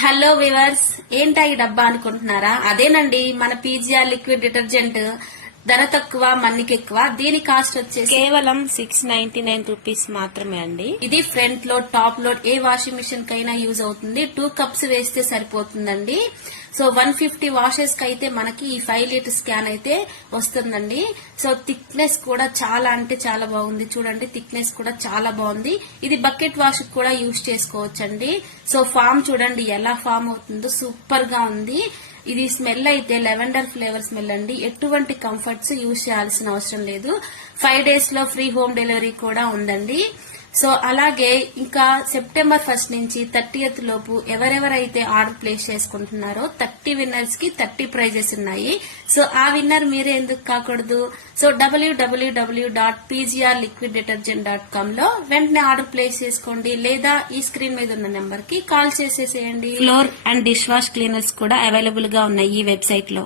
Hello viewers, ఏంటా ఈ డబ్బా అనుకుంటున్నారా? అదేనండి మన పీజీఆర్ లిక్విడ్ డిటర్జెంట్. ధర తక్కువ, మన్నిక ఎక్కువ. దీని కాస్ట్ వచ్చేసి కేవలం 699 రూపీస్ మాత్రమే అండి. ఇది ఫ్రంట్ లోడ్, టాప్ లోడ్ ఏ వాషింగ్ మిషన్ కైనా యూజ్ అవుతుంది. 2 కప్స్ వేస్తే సరిపోతుందండి. సో 150 వాషెస్ కి అయితే మనకి ఈ 5 లీటర్స్ క్యాన్ అయితే వస్తుందండి. సో థిక్నెస్ కూడా చాలా అంటే చాలా బాగుంది. చూడండి, థిక్నెస్ కూడా చాలా బాగుంది. ఇది బకెట్ వాష్ కూడా యూజ్ చేసుకోవచ్చండి. సో ఫామ్ చూడండి ఎలా ఫామ్ అవుతుందో, సూపర్ గా ఉంది. ఇది స్మెల్ అయితే లెవెండర్ ఫ్లేవర్ స్మెల్ అండి. ఎటువంటి కంఫర్ట్స్ యూజ్ చేయాల్సిన అవసరం లేదు. 5 డేస్ లో ఫ్రీ హోమ్ డెలివరీ కూడా ఉందండి. సో అలాగే ఇంకా సెప్టెంబర్ 1 నుంచి 30th లోపు ఎవరెవరైతే ఆర్డర్ ప్లేస్ చేసుకుంటున్నారో 30 విన్నర్స్ కి 30 ప్రైజెస్ ఉన్నాయి. సో ఆ విన్నర్ మీరే ఎందుకు కాకూడదు? సో www.pgrliquiddetergent.com లో వెంటనే ఆర్డర్ ప్లేస్ చేసుకోండి, లేదా ఈ స్క్రీన్ మీద ఉన్న నెంబర్ కి కాల్ చేసేసేయండి. Floor and dish wash cleaners కూడా అవైలబుల్ గా ఉన్నాయి ఈ వెబ్సైట్ లో.